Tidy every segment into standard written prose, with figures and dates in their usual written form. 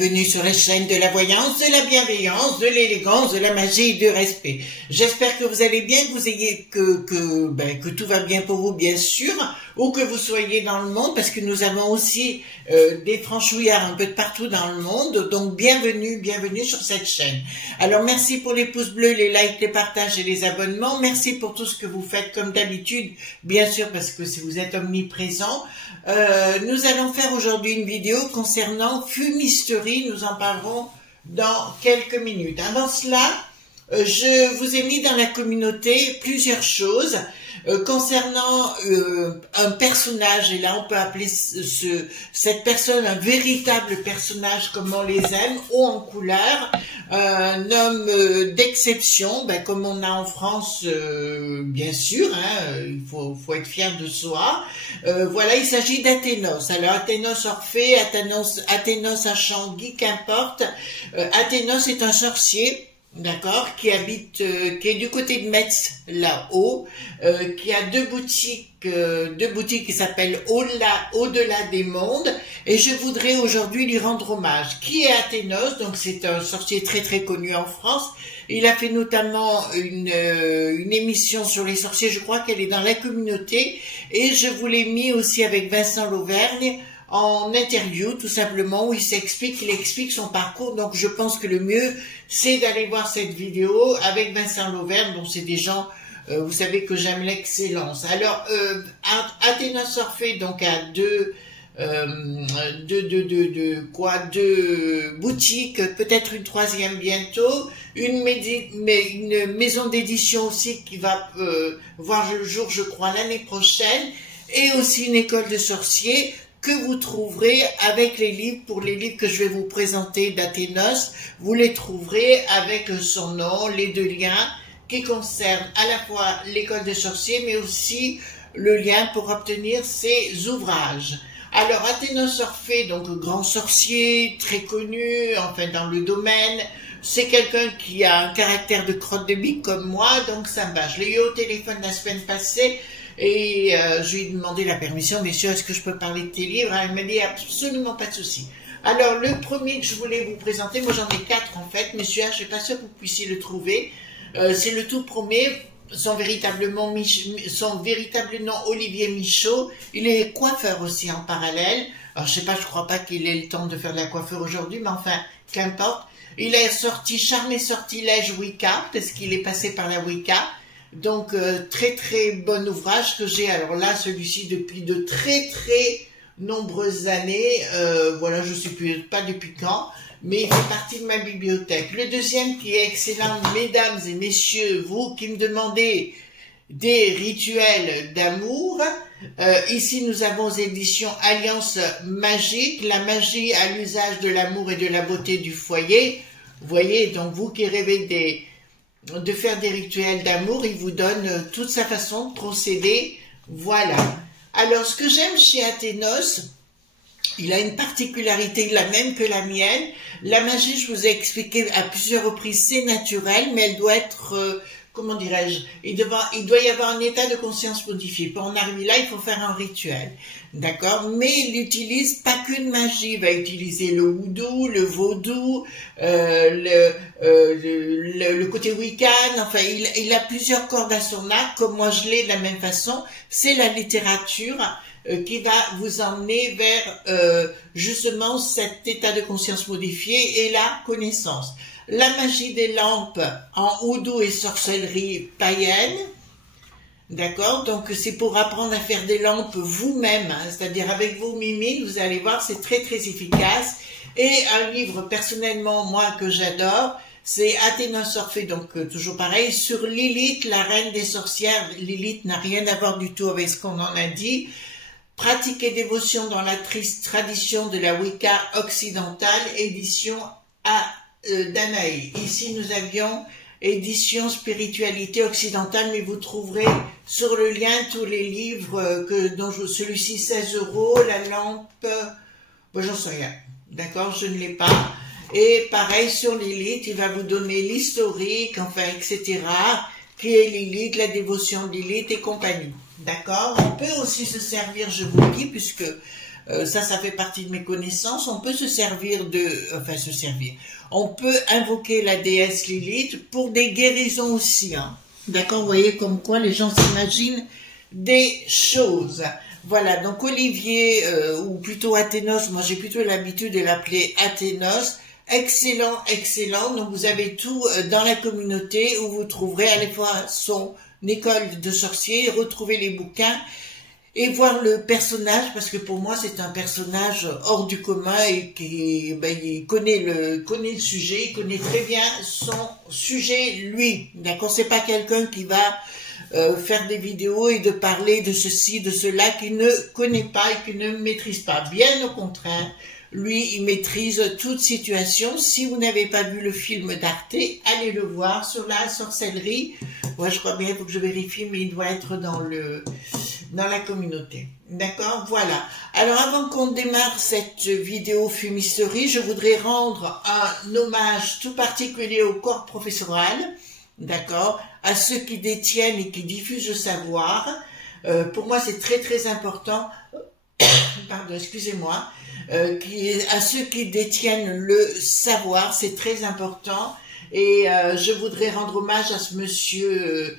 Bienvenue sur la chaîne de la voyance, de la bienveillance, de l'élégance, de la magie et du respect. J'espère que vous allez bien, que vous ayez que tout va bien pour vous, bien sûr, ou que vous soyez dans le monde, parce que nous avons aussi des franchouillards un peu de partout dans le monde. Donc bienvenue sur cette chaîne. Alors merci pour les pouces bleus, les likes, les partages et les abonnements. Merci pour tout ce que vous faites comme d'habitude, bien sûr, parce que si vous êtes omniprésent. Nous allons faire aujourd'hui une vidéo concernant fumisterie. Nous en parlerons dans quelques minutes. Avant cela, je vous ai mis dans la communauté plusieurs choses concernant un personnage, et là on peut appeler cette personne un véritable personnage comme on les aime, haut en couleur, un homme d'exception, comme on a en France, bien sûr, il faut être fier de soi. Voilà, il s'agit d'Athénos. Alors Athénos Orphée, Athénos Achanguy, qu'importe. Athénos est un sorcier, d'accord, qui est du côté de Metz, là-haut, qui a deux boutiques qui s'appellent Au-delà des mondes, et je voudrais aujourd'hui lui rendre hommage. Qui est Athénos? Donc c'est un sorcier très très connu en France. Il a fait notamment une émission sur les sorciers, je crois qu'elle est dans la communauté, et je vous l'ai mis aussi avec Vincent Lauvergne, en interview, tout simplement, où il explique son parcours. Donc je pense que le mieux, c'est d'aller voir cette vidéo avec Vincent Lauvergne. Bon, c'est des gens, vous savez que j'aime l'excellence. Alors, Athénos Orphée, donc, a deux boutiques, peut-être une troisième bientôt, une maison d'édition aussi qui va voir le jour, je crois, l'année prochaine, et aussi une école de sorciers que vous trouverez avec les livres. Pour les livres que je vais vous présenter d'Athénos, vous les trouverez avec son nom, les deux liens qui concernent à la fois l'école de sorciers, mais aussi le lien pour obtenir ses ouvrages. Alors, Athénos Orphée, donc grand sorcier, très connu, enfin dans le domaine, c'est quelqu'un qui a un caractère de crotte de bique comme moi, donc ça me va. Je l'ai eu au téléphone la semaine passée, et je lui ai demandé la permission, messieurs, est-ce que je peux parler de tes livres? Elle m'a dit absolument pas de souci. Alors, le premier que je voulais vous présenter, moi j'en ai 4 en fait, messieurs, je ne suis pas sûr que vous puissiez le trouver. C'est le tout premier, son véritable nom Olivier Michaud. Il est coiffeur aussi en parallèle. Alors, je sais pas, je crois pas qu'il ait le temps de faire de la coiffure aujourd'hui, mais enfin, qu'importe. Il a sorti Charme et Sortilège Wicca, parce qu'il est passé par la Wicca. Donc, très très bon ouvrage que j'ai, alors là, celui-ci depuis de très très nombreuses années, voilà, je ne sais plus, pas depuis quand, mais il fait partie de ma bibliothèque. Le deuxième qui est excellent, mesdames et messieurs, vous qui me demandez des rituels d'amour, ici nous avons aux éditions Alliance Magique, la magie à l'usage de l'amour et de la beauté du foyer. Vous voyez, donc vous qui rêvez de faire des rituels d'amour, il vous donne toute sa façon de procéder. Voilà. Alors, ce que j'aime chez Athénos, il a une particularité, la même que la mienne. La magie, je vous ai expliqué à plusieurs reprises, c'est naturel, mais elle doit être, comment dirais-je, il doit y avoir un état de conscience modifié. Pour en arriver là, il faut faire un rituel. D'accord? Mais il n'utilise pas qu'une magie. Il va utiliser le houdou, le vaudou, le côté wiccan. Enfin, il a plusieurs cordes à son arc, comme moi je l'ai de la même façon. C'est la littérature qui va vous emmener vers justement cet état de conscience modifié et la connaissance. La magie des lampes en houdou et sorcellerie païenne. D'accord? Donc c'est pour apprendre à faire des lampes vous-même, c'est-à-dire avec vos mimines, vous allez voir, c'est très très efficace. Et un livre personnellement, moi, que j'adore, c'est Athénos Orphée, donc toujours pareil, sur Lilith, la reine des sorcières. Lilith n'a rien à voir du tout avec ce qu'on en a dit. Pratique et dévotion dans la triste tradition de la Wicca occidentale, édition Danaï. Ici nous avions édition spiritualité occidentale, mais vous trouverez sur le lien tous les livres celui-ci 16 €, la lampe, bon, j'en sais rien, d'accord, je ne l'ai pas. Et pareil sur Lilith, il va vous donner l'historique, enfin, etc., qui est Lilith, la dévotion de Lilith et compagnie. D'accord? On peut aussi se servir, je vous le dis, puisque Ça fait partie de mes connaissances. On peut se servir on peut invoquer la déesse Lilith pour des guérisons aussi. Hein. D'accord, vous voyez comme quoi les gens s'imaginent des choses. Voilà, donc Olivier, ou plutôt Athénos, moi j'ai plutôt l'habitude de l'appeler Athénos. Excellent, excellent. Donc vous avez tout dans la communauté où vous trouverez à la fois son école de sorciers, retrouver les bouquins et voir le personnage, parce que pour moi c'est un personnage hors du commun et qui il connaît le sujet, il connaît très bien son sujet lui. D'accord, c'est pas quelqu'un qui va faire des vidéos et de parler de ceci, de cela qu'il ne connaît pas et qu'il ne maîtrise pas. Bien au contraire. Lui, il maîtrise toute situation. Si vous n'avez pas vu le film d'Arte, allez le voir sur la sorcellerie. Moi, je crois bien, il faut que je vérifie, mais il doit être dans la communauté. D'accord? Voilà. Alors, avant qu'on démarre cette vidéo fumisterie, je voudrais rendre un hommage tout particulier au corps professoral. D'accord? À ceux qui détiennent et qui diffusent le savoir. Pour moi, c'est très, très important. Pardon, excusez-moi. À ceux qui détiennent le savoir, c'est très important. Et je voudrais rendre hommage à ce monsieur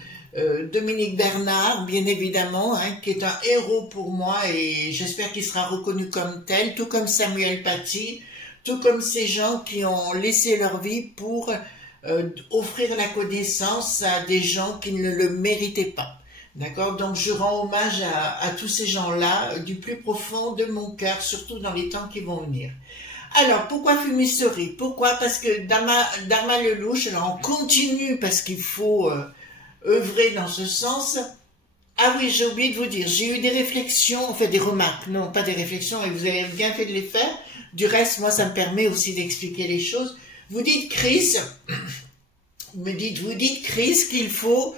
Dominique Bernard, bien évidemment, hein, qui est un héros pour moi et j'espère qu'il sera reconnu comme tel, tout comme Samuel Paty, tout comme ces gens qui ont laissé leur vie pour offrir la connaissance à des gens qui ne le méritaient pas. D'accord, donc je rends hommage à tous ces gens-là du plus profond de mon cœur, surtout dans les temps qui vont venir. Alors, pourquoi fumisterie? Pourquoi? Parce que Dharma Lelouch, alors on continue parce qu'il faut œuvrer dans ce sens. Ah oui, j'ai oublié de vous dire, j'ai eu des réflexions, enfin des remarques, non pas des réflexions, et vous avez bien fait de les faire. Du reste, moi ça me permet aussi d'expliquer les choses. Vous dites Chris, vous dites Chris qu'il faut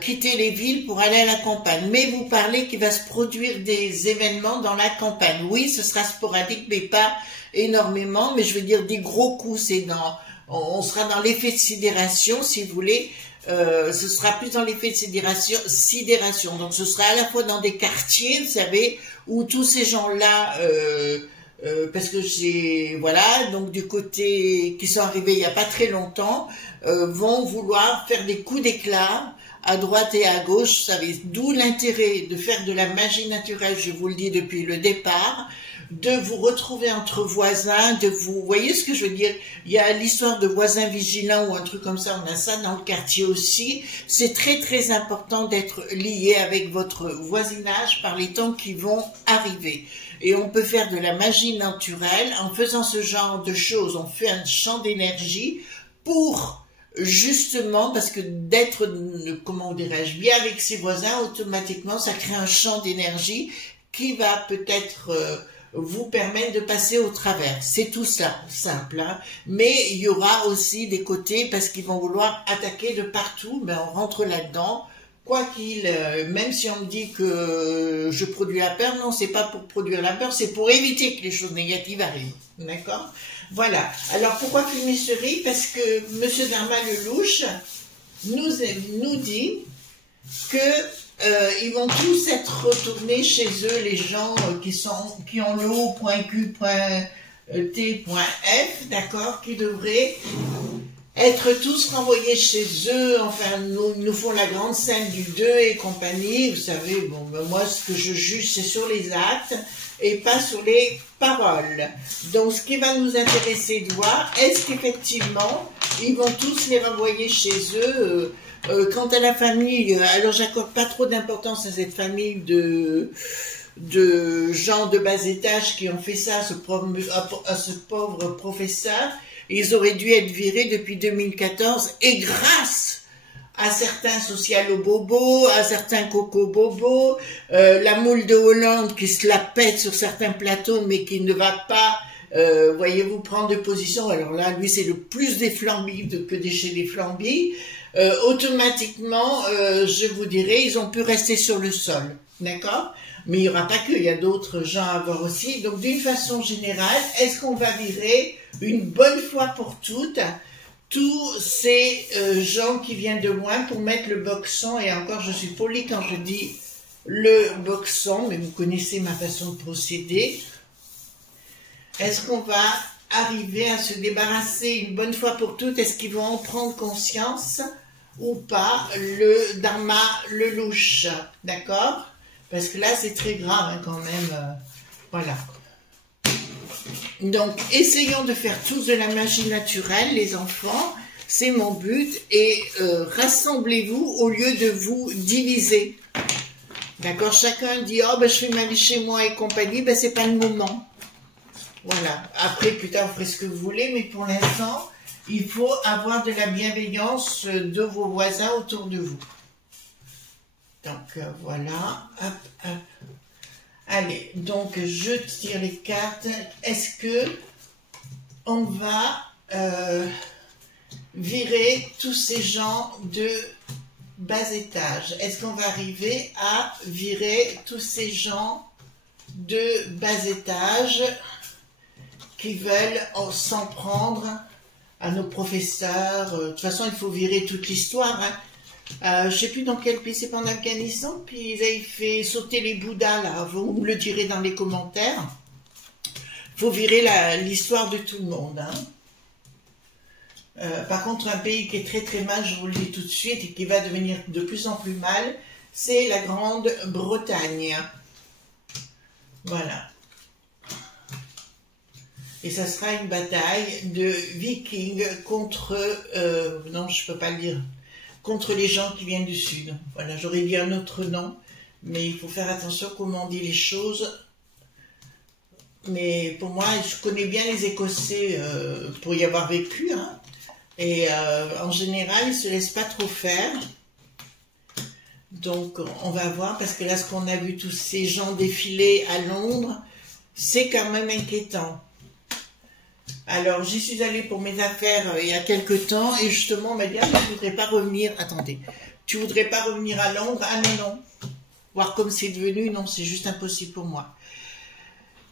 quitter les villes pour aller à la campagne. Mais vous parlez qu'il va se produire des événements dans la campagne. Oui, ce sera sporadique, mais pas énormément. Mais je veux dire des gros coups. On sera dans l'effet de sidération, si vous voulez. Ce sera plus dans l'effet de sidération. Donc ce sera à la fois dans des quartiers, vous savez, où tous ces gens-là, parce que voilà, donc du côté qui sont arrivés il n'y a pas très longtemps, vont vouloir faire des coups d'éclat à droite et à gauche, vous savez, d'où l'intérêt de faire de la magie naturelle, je vous le dis depuis le départ, de vous retrouver entre voisins, vous voyez ce que je veux dire, il y a l'histoire de voisins vigilants ou un truc comme ça, on a ça dans le quartier aussi, c'est très très important d'être lié avec votre voisinage par les temps qui vont arriver. Et on peut faire de la magie naturelle, en faisant ce genre de choses, on fait un champ d'énergie pour justement, parce que d'être, comment dirais-je, bien avec ses voisins, automatiquement, ça crée un champ d'énergie qui va peut-être vous permettre de passer au travers. C'est tout ça, simple. Hein. Mais il y aura aussi des côtés, parce qu'ils vont vouloir attaquer de partout, mais on rentre là-dedans. Quoi qu'il, même si on me dit que je produis la peur, non, c'est pas pour produire la peur, c'est pour éviter que les choses négatives arrivent. D'accord? Voilà. Alors, pourquoi fumisterie? Parce que M. Dharma Lelouch nous dit que ils vont tous être retournés chez eux, les gens qui ont le haut.q.t.f, d'accord, qui devraient être tous renvoyés chez eux, enfin, nous font la grande scène du 2 et compagnie, vous savez, bon, ben moi, ce que je juge, c'est sur les actes et pas sur les paroles. Donc, ce qui va nous intéresser de voir, est-ce qu'effectivement, ils vont tous les renvoyer chez eux. Quant à la famille, alors j'accorde pas trop d'importance à cette famille de gens de bas étage qui ont fait ça à ce pauvre professeur. Ils auraient dû être virés depuis 2014 et grâce à certains socialo-bobos, à certains coco-bobos, la moule de Hollande qui se la pète sur certains plateaux mais qui ne va pas, voyez-vous, prendre de position. Alors là, lui, c'est le plus des flambis que chez les flambis. Automatiquement, je vous dirais, ils ont pu rester sur le sol. D'accord? Mais il n'y aura pas que, il y a d'autres gens à voir aussi. Donc, d'une façon générale, est-ce qu'on va virer une bonne fois pour toutes tous ces gens qui viennent de loin pour mettre le boxon, et encore je suis polie quand je dis le boxon, mais vous connaissez ma façon de procéder. Est-ce qu'on va arriver à se débarrasser une bonne fois pour toutes? Est-ce qu'ils vont en prendre conscience ou pas, le dharma, le louche, d'accord? Parce que là, c'est très grave hein, quand même. Voilà. Donc, essayons de faire tous de la magie naturelle, les enfants. C'est mon but. Et rassemblez-vous au lieu de vous diviser. D'accord? Chacun dit, oh, ben, je fais ma vie chez moi et compagnie. Ben, c'est pas le moment. Voilà. Après, plus tard, vous ferez ce que vous voulez. Mais pour l'instant, il faut avoir de la bienveillance de vos voisins autour de vous. Donc, voilà. Hop, hop. Allez, donc je tire les cartes. Est-ce que on va virer tous ces gens de bas étage? Est-ce qu'on va arriver à virer tous ces gens de bas étage qui veulent s'en prendre à nos professeurs? De toute façon, il faut virer toute l'histoire, hein. Je ne sais plus dans quel pays, c'est pas en Afghanistan, puis ils avaient fait sauter les Bouddhas, là, vous me le direz dans les commentaires. Il faut virer l'histoire de tout le monde. Hein. Par contre, un pays qui est très très mal, je vous le dis tout de suite, et qui va devenir de plus en plus mal, c'est la Grande-Bretagne. Voilà. Et ça sera une bataille de vikings contre... non, je ne peux pas le dire. Contre les gens qui viennent du sud. Voilà, j'aurais dit un autre nom, mais il faut faire attention comment on dit les choses. Mais pour moi, je connais bien les Écossais pour y avoir vécu, hein, et en général, ils ne se laissent pas trop faire. Donc, on va voir, parce que là, ce qu'on a vu, tous ces gens défiler à Londres, c'est quand même inquiétant. Alors, j'y suis allée pour mes affaires il y a quelque temps, et justement, on m'a dit, ah, tu voudrais pas revenir, attendez, tu voudrais pas revenir à Londres? Ah non, non, voir comme c'est devenu, non, c'est juste impossible pour moi.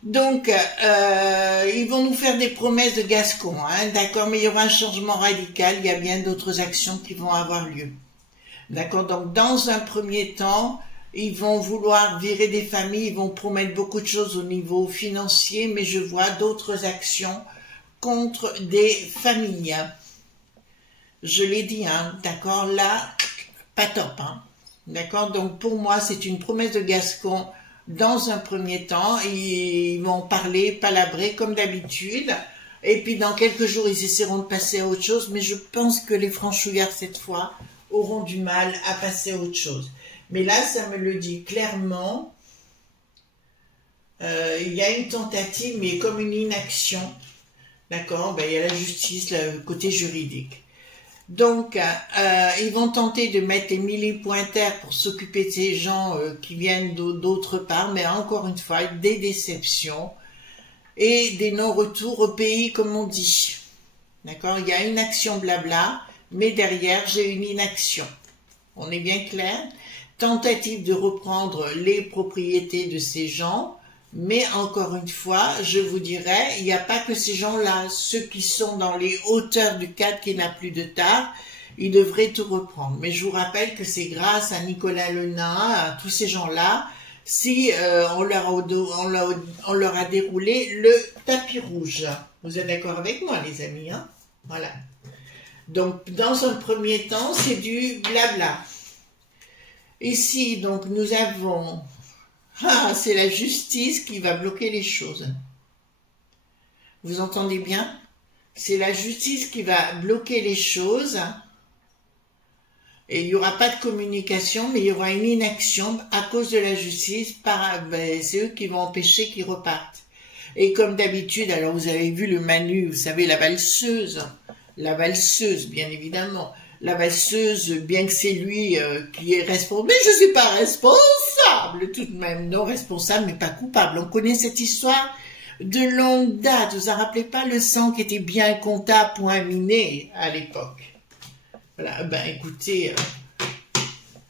Donc, ils vont nous faire des promesses de Gascon, hein, d'accord, mais il y aura un changement radical, il y a bien d'autres actions qui vont avoir lieu. D'accord, donc dans un premier temps, ils vont vouloir virer des familles, ils vont promettre beaucoup de choses au niveau financier, mais je vois d'autres actions contre des familles. Je l'ai dit, hein, d'accord, là, pas top, hein, d'accord, donc pour moi, c'est une promesse de Gascon dans un premier temps, ils vont parler, palabrer comme d'habitude, et puis dans quelques jours, ils essaieront de passer à autre chose, mais je pense que les franchouillards, cette fois, auront du mal à passer à autre chose. Mais là, ça me le dit clairement, il y a une tentative, mais comme une inaction. D'accord, ben, il y a la justice, le côté juridique. Donc, ils vont tenter de mettre Émilie Pointer pour s'occuper de ces gens qui viennent d'autre part, mais encore une fois, des déceptions et des non-retours au pays, comme on dit. D'accord, il y a une action blabla, mais derrière, j'ai une inaction. On est bien clair? Tentative de reprendre les propriétés de ces gens. Mais encore une fois, je vous dirais, il n'y a pas que ces gens-là, ceux qui sont dans les hauteurs du cadre qui n'a plus de tard, ils devraient tout reprendre. Mais je vous rappelle que c'est grâce à Nicolas Le Nain, à tous ces gens-là, si on leur a déroulé le tapis rouge. Vous êtes d'accord avec moi, les amis, hein? Voilà. Donc, dans un premier temps, c'est du blabla. Ici, donc, nous avons... Ah, c'est la justice qui va bloquer les choses. Vous entendez bien? C'est la justice qui va bloquer les choses. Et il n'y aura pas de communication, mais il y aura une inaction à cause de la justice. C'est eux qui vont empêcher qu'ils repartent. Et comme d'habitude, alors vous avez vu le Manu, vous savez, la valseuse, bien évidemment. La valseuse, bien que c'est lui qui est responsable, mais je ne suis pas responsable, tout de même, non responsable, mais pas coupable. On connaît cette histoire de longue date. Vous en rappelez pas le sang qui était bien comptable pour un miné à l'époque? Voilà, ben écoutez,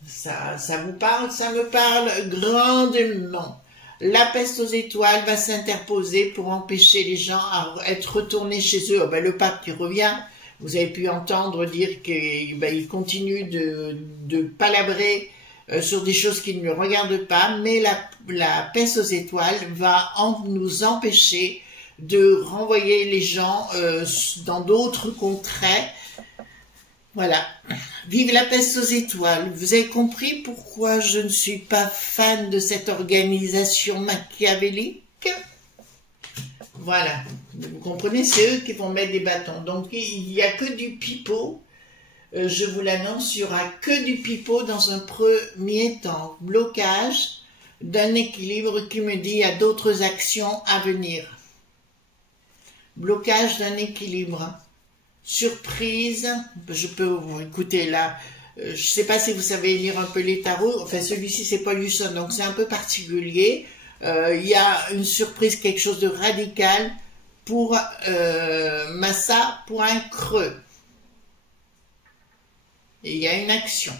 ça vous parle, ça me parle grandement. La peste aux étoiles va s'interposer pour empêcher les gens à être retournés chez eux. Oh, ben, le pape qui revient. Vous avez pu entendre dire qu'il continue de palabrer sur des choses qui ne le regardent pas, mais la peste aux étoiles va nous empêcher de renvoyer les gens dans d'autres contrées. Voilà. Vive la peste aux étoiles. Vous avez compris pourquoi je ne suis pas fan de cette organisation machiavélique? Voilà. Vous comprenez, c'est eux qui vont mettre des bâtons. Donc, il n'y a que du pipeau. Je vous l'annonce, il n'y aura que du pipeau dans un premier temps. Blocage d'un équilibre qui me dit il y a d'autres actions à venir. Blocage d'un équilibre. Surprise, je peux vous écouter là, je ne sais pas si vous savez lire un peu les tarots, enfin celui-ci c'est Paul Husson, donc c'est un peu particulier. Il y a une surprise, quelque chose de radical pour Massa, point creux. Et il y a une action.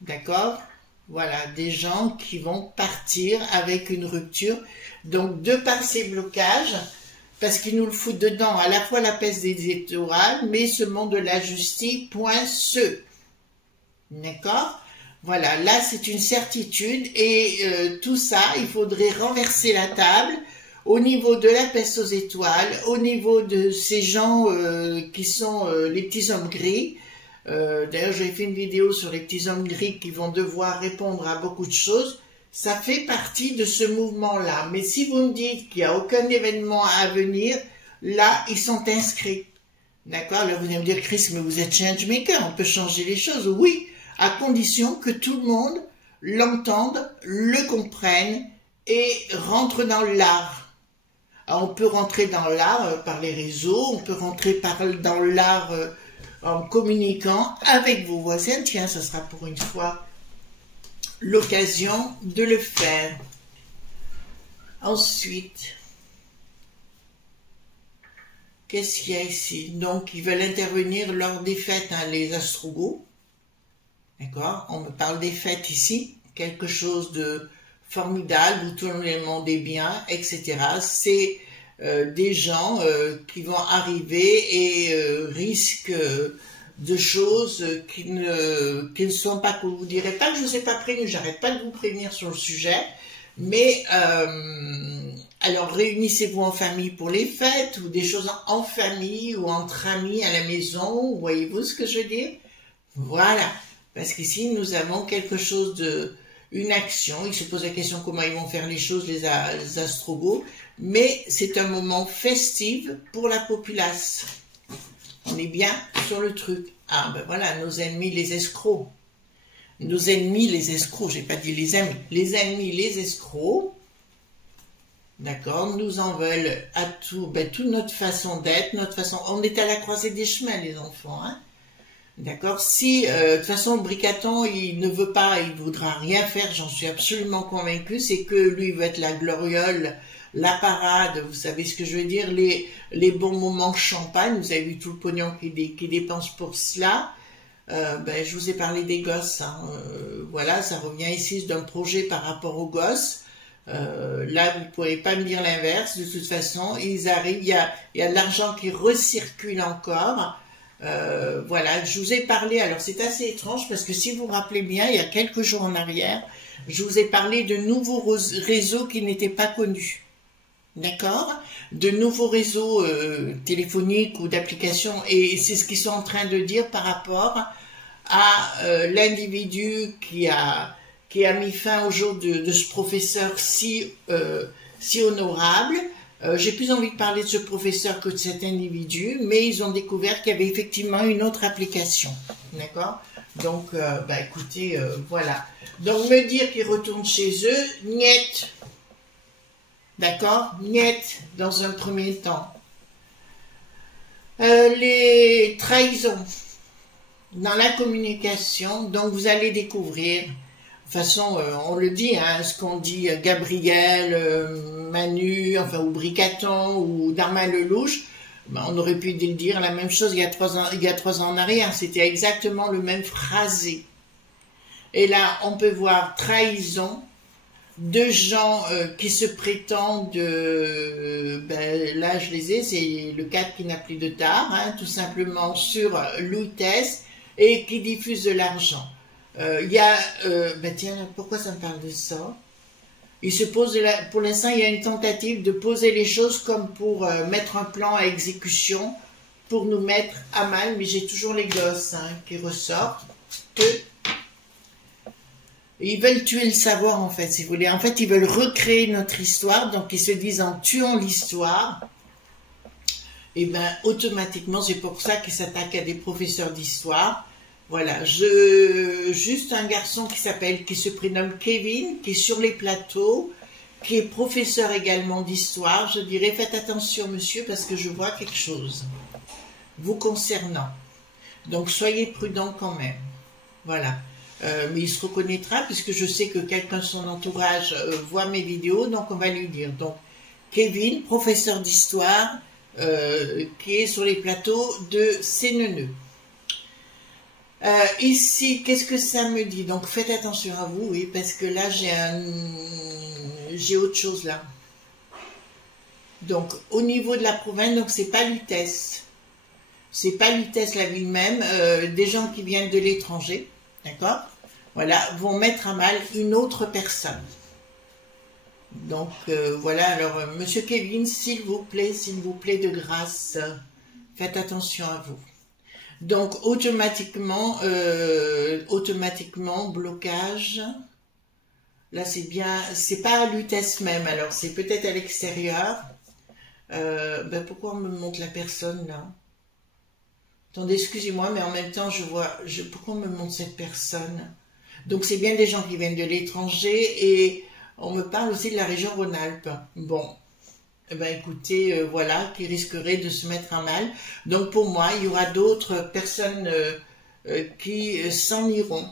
D'accord? Voilà, des gens qui vont partir avec une rupture. Donc de par ces blocages, parce qu'ils nous le foutent dedans, à la fois la peste des étoiles, mais ce monde de la justice, point ce. D'accord? Voilà, là c'est une certitude, et tout ça, il faudrait renverser la table au niveau de la peste aux étoiles, au niveau de ces gens qui sont les petits hommes gris. D'ailleurs, j'avais fait une vidéo sur les petits hommes gris qui vont devoir répondre à beaucoup de choses. Ça fait partie de ce mouvement-là. Mais si vous me dites qu'il n'y a aucun événement à venir, là, ils sont inscrits. D'accord? Là, vous allez me dire, Chris, mais vous êtes changemaker, on peut changer les choses. Oui, à condition que tout le monde l'entende, le comprenne et rentre dans l'art. On peut rentrer dans l'art par les réseaux, on peut rentrer dans l'art en communiquant avec vos voisins. Tiens, ça sera pour une fois l'occasion de le faire. Ensuite, qu'est-ce qu'il y a ici? Donc, ils veulent intervenir lors des fêtes, hein, les astrogos. D'accord? On me parle des fêtes ici, quelque chose de formidable, où tout le monde est bien, etc. C'est des gens qui vont arriver et risquent de choses qui ne sont pas, que vous ne direz pas que je ne vous ai pas prévenu, j'arrête pas de vous prévenir sur le sujet, mais alors réunissez-vous en famille pour les fêtes, ou des choses en famille, ou entre amis à la maison, voyez-vous ce que je veux dire? Voilà, parce qu'ici nous avons quelque chose de, une action, ils se posent la question comment ils vont faire les choses, les astrogos, mais c'est un moment festif pour la populace. On est bien sur le truc. Ah ben voilà, nos ennemis les escrocs. Nos ennemis les escrocs, j'ai pas dit les amis. Les ennemis les escrocs, d'accord, nous en veulent à tout, ben, toute notre façon d'être, notre façon... On est à la croisée des chemins, les enfants, hein. D'accord? Si, de toute façon, Bricaton, il ne veut pas, il voudra rien faire, j'en suis absolument convaincue, c'est que lui, il veut être la gloriole, la parade, vous savez ce que je veux dire, les bons moments champagne, vous avez vu tout le pognon qu'il dépense pour cela. Ben, je vous ai parlé des gosses, hein. Voilà, ça revient ici d'un projet par rapport aux gosses. Là, vous ne pouvez pas me dire l'inverse, de toute façon, ils arrivent, il y a de l'argent qui recircule encore. Voilà, je vous ai parlé, alors c'est assez étrange parce que si vous vous rappelez bien, il y a quelques jours en arrière, je vous ai parlé de nouveaux réseaux qui n'étaient pas connus. D'accord? De nouveaux réseaux téléphoniques ou d'applications, et c'est ce qu'ils sont en train de dire par rapport à l'individu qui a mis fin au jour de ce professeur si honorable. J'ai plus envie de parler de ce professeur que de cet individu, mais ils ont découvert qu'il y avait effectivement une autre application. D'accord? Donc, bah écoutez, voilà. Donc, me dire qu'ils retournent chez eux, niet. D'accord? Niet, dans un premier temps. Les trahisons dans la communication, donc vous allez découvrir. De toute façon, on le dit, hein, ce qu'on dit Gabriel, Manu, enfin, ou Bricaton, ou Darmin Lelouch, ben, on aurait pu dire la même chose il y a 3 ans en arrière. C'était exactement le même phrasé. Et là, on peut voir trahison de gens qui se prétendent, ben, là je les ai, c'est le 4 qui n'a plus de tard, hein, tout simplement sur l'OUTES, et qui diffusent de l'argent. Il y a, ben tiens, pourquoi ça me parle de ça? Il se pose, pour l'instant, il y a une tentative de poser les choses comme pour mettre un plan à exécution, pour nous mettre à mal, mais j'ai toujours les gosses hein, qui ressortent. Ils veulent tuer le savoir, en fait, si vous voulez. En fait, ils veulent recréer notre histoire, donc ils se disent en tuant l'histoire, et bien, automatiquement, c'est pour ça qu'ils s'attaquent à des professeurs d'histoire. Voilà, juste un garçon qui se prénomme Kevin, qui est sur les plateaux, qui est professeur également d'histoire. Je dirais, faites attention, monsieur, parce que je vois quelque chose vous concernant. Donc, soyez prudent quand même. Voilà. Mais il se reconnaîtra, puisque je sais que quelqu'un de son entourage voit mes vidéos, donc on va lui dire. Donc, Kevin, professeur d'histoire, qui est sur les plateaux de Séneneux. Ici, qu'est-ce que ça me dit? Donc, faites attention à vous, oui, parce que là, j'ai autre chose là. Donc, au niveau de la province, donc c'est pas Lutèce. C'est pas Lutèce la ville même. Des gens qui viennent de l'étranger, d'accord? Voilà, vont mettre à mal une autre personne. Donc, voilà, alors, monsieur Kevin, s'il vous plaît, de grâce, faites attention à vous. Donc, automatiquement, blocage. Là, c'est bien, c'est pas à Lutèce même, alors c'est peut-être à l'extérieur. Ben, pourquoi on me montre la personne, là? Attendez, excusez-moi, mais en même temps, je vois, pourquoi on me montre cette personne? Donc, c'est bien des gens qui viennent de l'étranger et on me parle aussi de la région Rhône-Alpes. Bon. Eh ben, écoutez, voilà, qui risqueraient de se mettre à mal. Donc, pour moi, il y aura d'autres personnes qui s'en iront.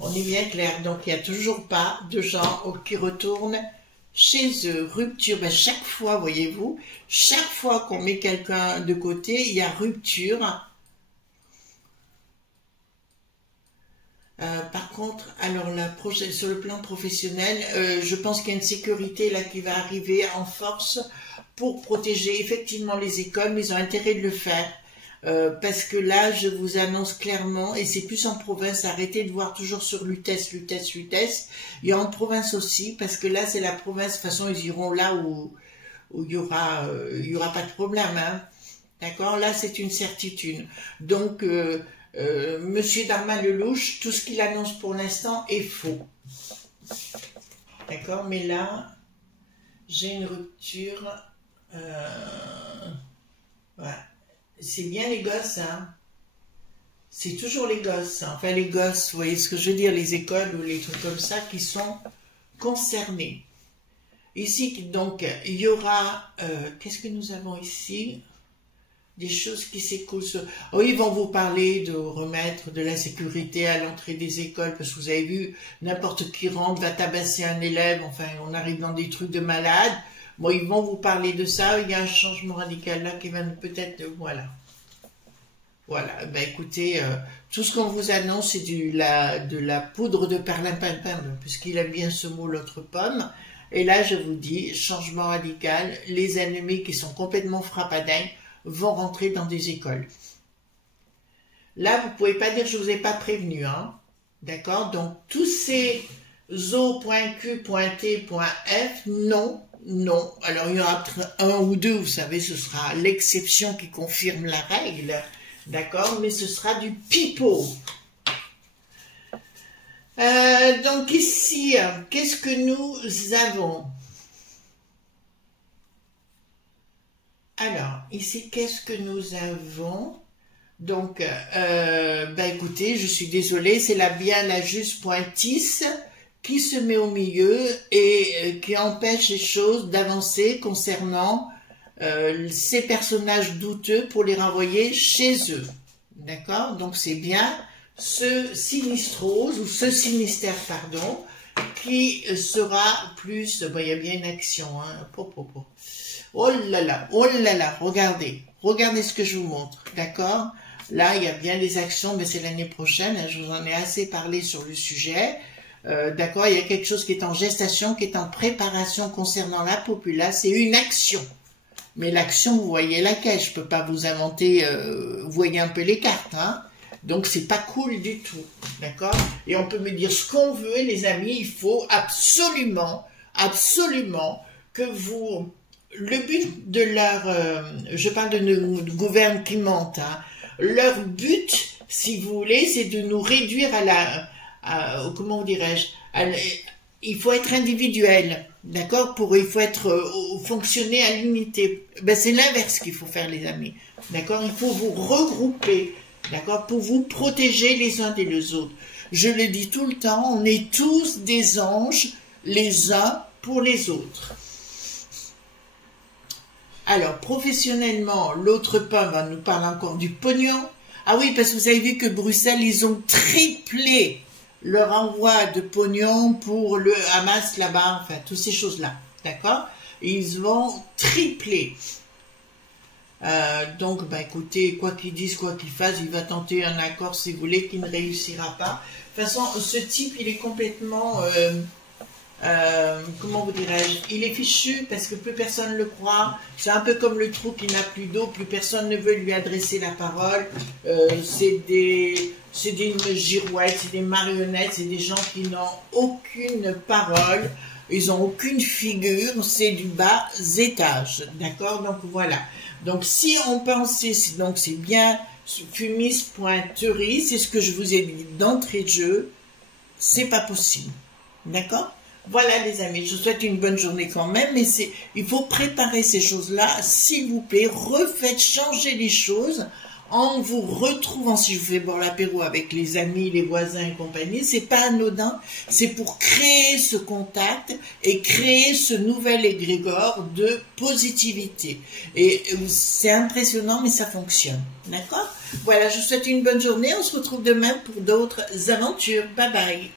On est bien clair. Donc, il n'y a toujours pas de gens qui retournent chez eux. Rupture, ben, chaque fois, voyez-vous, chaque fois qu'on met quelqu'un de côté, il y a rupture. Par contre, alors sur le plan professionnel, je pense qu'il y a une sécurité là qui va arriver en force pour protéger effectivement les écoles, mais ils ont intérêt de le faire. Parce que là, je vous annonce clairement, et c'est plus en province, arrêtez de voir toujours sur Lutèce. Il y a en province aussi, parce que là, c'est la province, de toute façon, ils iront là où il y aura pas de problème. Hein. D'accord? Là, c'est une certitude. Donc, Monsieur Darmanin-Lelouch, tout ce qu'il annonce pour l'instant est faux. D'accord? Mais là, j'ai une rupture. Voilà. C'est bien les gosses, hein? C'est toujours les gosses. Hein. Enfin, les gosses, vous voyez ce que je veux dire, les écoles ou les trucs comme ça qui sont concernés. Ici, donc, il y aura... qu'est-ce que nous avons ici? Des choses qui s'écoulent. Oh, ils vont vous parler de remettre de la sécurité à l'entrée des écoles, parce que vous avez vu, n'importe qui rentre, va tabasser un élève, enfin, on arrive dans des trucs de malade. Bon, ils vont vous parler de ça, il y a un changement radical là qui va peut-être... Voilà. Voilà, ben écoutez, tout ce qu'on vous annonce, c'est de la poudre de perlimpinpin, puisqu'il aime bien ce mot, l'autre pomme. Et là, je vous dis, changement radical, les ennemis qui sont complètement frappadins vont rentrer dans des écoles. Là, vous ne pouvez pas dire que je ne vous ai pas prévenu, hein. D'accord? Donc, tous ces o.q.t.f, non. Non, alors il y en aura un ou deux, vous savez, ce sera l'exception qui confirme la règle, d'accord, mais ce sera du pipeau. Donc ici, qu'est-ce que nous avons? Alors, ici, qu'est-ce que nous avons? Donc, ben écoutez, je suis désolée, c'est bien la juste pointisse qui se met au milieu et qui empêche les choses d'avancer concernant ces personnages douteux pour les renvoyer chez eux. D'accord? Donc c'est bien ce sinistrose, ou ce sinistère, pardon, qui sera plus... Bon, il y a bien une action. Hein. Oh là là, regardez ce que je vous montre. D'accord? Là, il y a bien des actions, mais c'est l'année prochaine. Hein, je vous en ai assez parlé sur le sujet. D'accord, il y a quelque chose qui est en gestation, qui est en préparation concernant la populace, c'est une action. Mais l'action, vous voyez laquelle, je ne peux pas vous inventer, vous voyez un peu les cartes, hein. Donc c'est pas cool du tout, d'accord? Et on peut me dire ce qu'on veut, les amis, il faut absolument, absolument que vous... Le but de leur... je parle de nos gouvernements climates, hein, leur but, si vous voulez, c'est de nous réduire comment dirais-je, il faut être individuel, d'accord? Il faut fonctionner à l'unité. Ben, c'est l'inverse qu'il faut faire, les amis, d'accord? Il faut vous regrouper, d'accord? Pour vous protéger les uns des autres. Je le dis tout le temps, on est tous des anges, les uns pour les autres. Alors, professionnellement, l'autre pain nous parle encore du pognon. Ah oui, parce que vous avez vu que Bruxelles, ils ont triplé leur envoi de pognon pour le Hamas là-bas, enfin, toutes ces choses-là, d'accord? Ils vont tripler. Donc, bah, écoutez, quoi qu'ils disent, quoi qu'ils fassent, il va tenter un accord, si vous voulez, qui ne réussira pas. De toute façon, ce type, il est complètement... comment vous dirais-je, il est fichu parce que plus personne ne le croit. C'est un peu comme le trou qui n'a plus d'eau, plus personne ne veut lui adresser la parole. C'est des girouettes, c'est des marionnettes, c'est des gens qui n'ont aucune parole, ils n'ont aucune figure, c'est du bas étage, d'accord? Donc voilà. Donc si on pensait, donc c'est bien fumis.theory, c'est ce que je vous ai dit d'entrée de jeu, c'est pas possible, d'accord? Voilà les amis, je vous souhaite une bonne journée quand même, mais il faut préparer ces choses-là, s'il vous plaît, refaites changer les choses en vous retrouvant, si je vous fais boire l'apéro avec les amis, les voisins et compagnie, c'est pas anodin, c'est pour créer ce contact et créer ce nouvel égrégore de positivité. Et c'est impressionnant, mais ça fonctionne, d'accord? Voilà, je vous souhaite une bonne journée, on se retrouve demain pour d'autres aventures, bye bye.